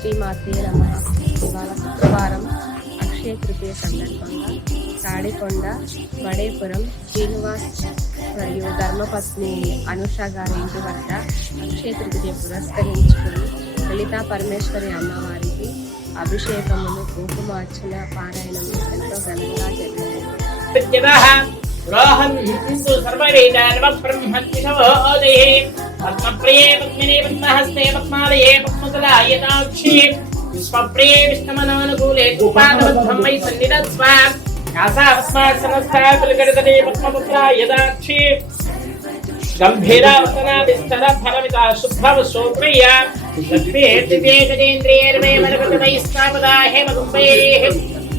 శ్రీమాతే నమ ఇవాళ శుక్రవారం అక్షయ తృతీయ సందర్భంగా తాడికొండ వడేపురం శ్రీనివాస్ మరియు ధర్మపత్ని అనుష గారి ఇంటి వద్ద అక్షయ తృతీయ పురస్కరించుకుని లలితా పరమేశ్వరి అమ్మవారికి అభిషేకములు కుంకుమార్చన పారాయణం ఎంతో ఘనంగా జరిగింది పద్మప్రియే పద్మినే పద్మహస్తే పద్మాలయే పద్మకలాయతాక్షి విశ్వప్రియే విష్ణమనానుకూలే కృపాదవద్భం మై సన్నిధత్స్వ కాసాపస్మాసనస్థాకులకడితనే పద్మపుత్రాయతాక్షి గంభీరావతనా విస్తర ఫలమిత శుభవ శోప్రియ లక్ష్మీ హేతితే గజేంద్రియే రమే మనకటమై స్థాపదా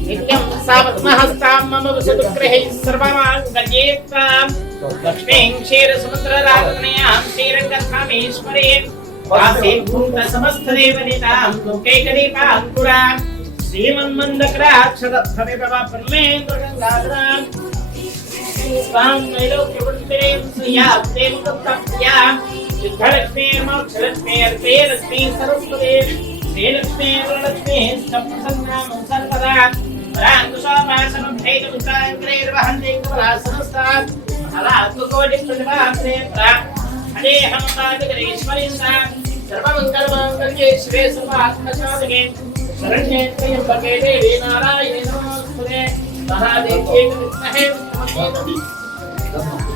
नित्यं सावत्महस्तां मम वसुदुग्रहैः सर्वमाङ्गल्येत्तां लक्ष्मीं क्षीरसमुद्ररात्मयां क्षीरकथामीश्वरीं वासीभूतसमस्तदेवनितां लोकैकदीपाङ्कुरां श्रीमन्मन्दकराक्षरभविभवपर्मेन्द्रगङ्गाधरां स्वां नैलोक्यवृत्तिरें श्रियां देव गुप्तप्रियां युद्धलक्ष्मीर्मोक्षलक्ष्मीर्ते लक्ष्मी सरस्वती श्रीलक्ष्मीर्लक्ष्मीश्च प्रसन्नां सर्वदा హరే హనుమాగరేశ్వరేశా సర్వమంగళమాంగళ్యే శ్రే సర్వాత్మసాధకే శరణ్యేత్రయంబకే దేవే నారాయణే నమోస్తుతే మహాదేవ్యే విద్మహే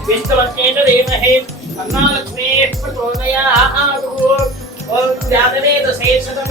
విష్ణవత్యే దేమహే అన్నాలక్ష్మేః ప్రచోదయాదు ఓం జాతవేద శేషతమ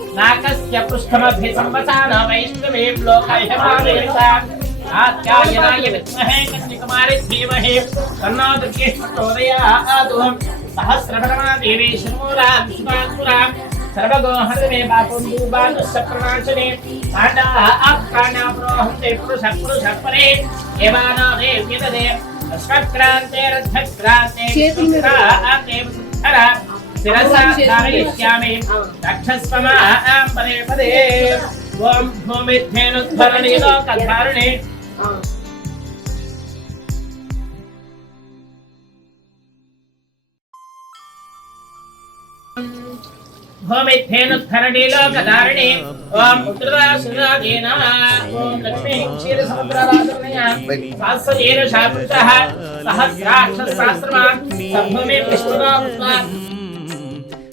नाकस्य पृष्ठमभिसंवसान वैष्णवीं लोकायमानयताम् आत्यायनाय विद्महे कन्यकुमारे धीमहि तन्नो दुर्गेश्वरोदयात् सहस्रभरणदेवी शर्मूरां शुभाङ्कुरां सर्वगोहरमे बापुन्दूबानुसप्रणाशने पाण्डाः आप्राणाप्रोहन्ते पुरुष पुरुष परे देवानो देव्यतदे अश्वक्रान्तेरर्थक्रान्ते कृष्णा अन्ते शिरसाधारयिष्यामि रक्षस्वमां पदे पदे ॐ भूमिध्येनुद्धरणे लोकधारणे भूमिध्येनुद्धरणे लोकधारणे ॐ उत्तरदासुरागे नमः ॐ लक्ष्मीः क्षीरसमुद्रराजनया शास्त्रेन शापृतः सहस्राक्षसहस्रमान् सम्भूमिं विष्णुना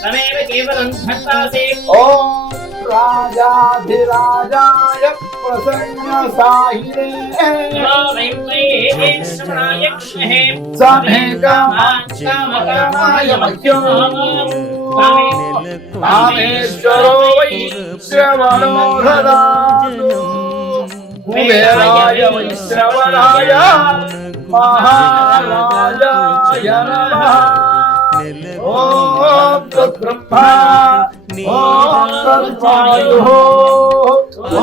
त्वमेव केवलं भक्तासि ॐ राजाधिराजाय प्रसन्न साहिरे नमो वैश्रवणाय कृष्णे समे कामाय मह्यो कामेश्वरो वै श्रवणो ददातु कुबेराय वैश्रवणाय महाराजाय नमः ఓం తద్బ్రహ్మ ఓం తద్వాయు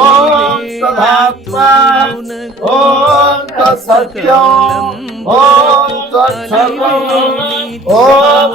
ఓం తదాత్మ ఓం తత్సత్యం ఓం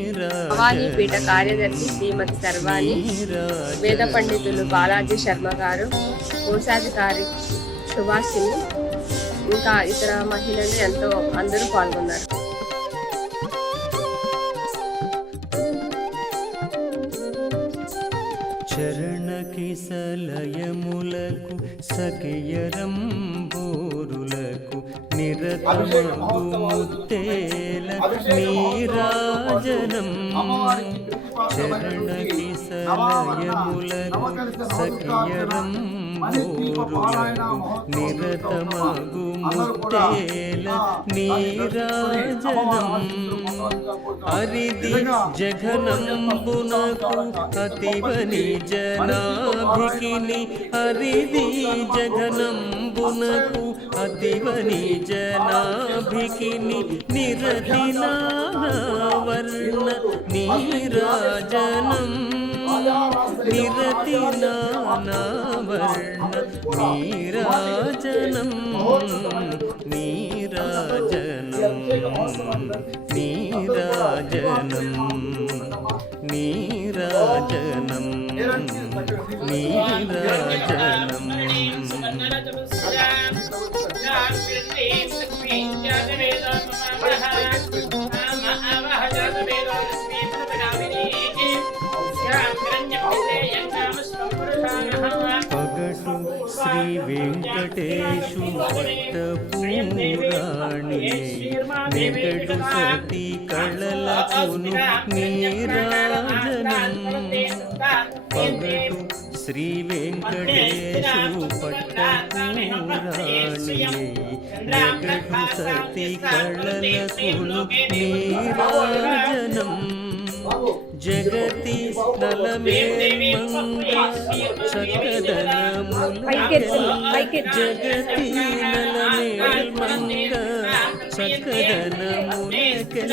పీఠ కార్యదర్శి శ్రీమతి సర్వాణి వేద పండితులు బాలాజీ శర్మ గారు కోశాధికారి సుభాష్ ఇంకా ఇతర మహిళలు ఎంతో అందరూ పాల్గొన్నారు సలయములకు సకియరం బోరులకు నిరతమూ നീരാജനം സഖിയരം നിരതമാകും തേല നീരാജനം అరిది జఘనంబునకు అతివని జనాభికిని అరిది జఘనంబునకు అతివని జనాభికిని నిరతి వర్ణ నీరాజనం నిరతి వర్ణ నీరాజనం నీ நீராஜனம் நீராஜனம் நீராஜனம் நீராஜனம் Thank you. శ్రీ వెంకటేశు పట్టపూరాణి వెంకటు సతి కళలకును నీరాజనం పగటు శ్రీ వెంకటేశు పట్టపూరాణి వెంకటు సతి కళలకును నీరాజనం జగతి నలమేల్మంగ చక్కదనముల జగతి నలమేల్మంగ చక్కదనములకెల్ల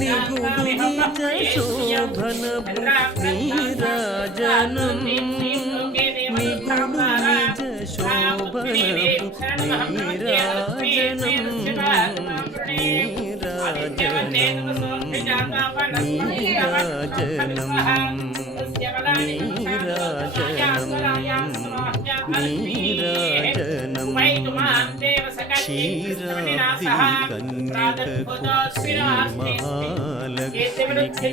నిగుడు నిజ శోభనపు నీరాజనం నిగుడు నిజ శోభనపు నీరాజనం నీరాజనం నీరాజనం నీరాజనం क्षीराधिकन्यककुमालक्ष्मी नीरजालयमुनकु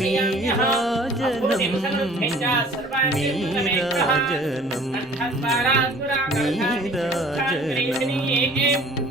नीराजनम् नीराजनम् नीराजनम्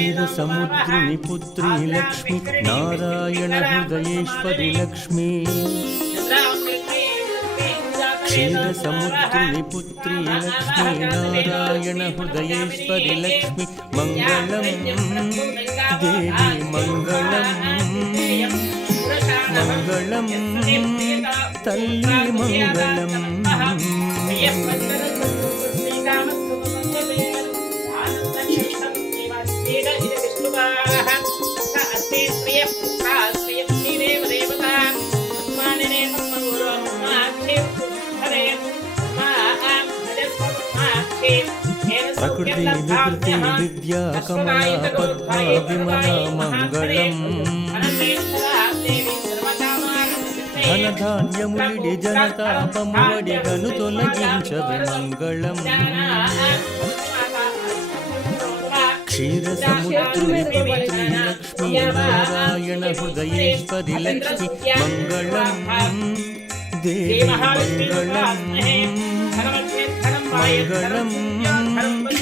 क्षीरसमुद्रिणि पुत्री लक्ष्मी नारायणहृदयेश्वरि लक्ष्मी क्षीरसमुद्रिणि पुत्री लक्ष्मी नारायणहृदयेश्वरि लक्ष्मी मङ्गलं देवी मङ्गलं मङ्गलं तल्ली मङ्गलम् ప్రకృతి వికృతి విద్యా కమల పద్మ విమల మంగళం ధనధాన్యములిడి జనతాపమువడి గను తొలగించవి మంగళం క్షీర సముద్రుని పవిత్రి లక్ష్మీ నారాయణ హృదయేశ్వరి లక్ష్మి మంగళం దేవి మంగళం మంగళం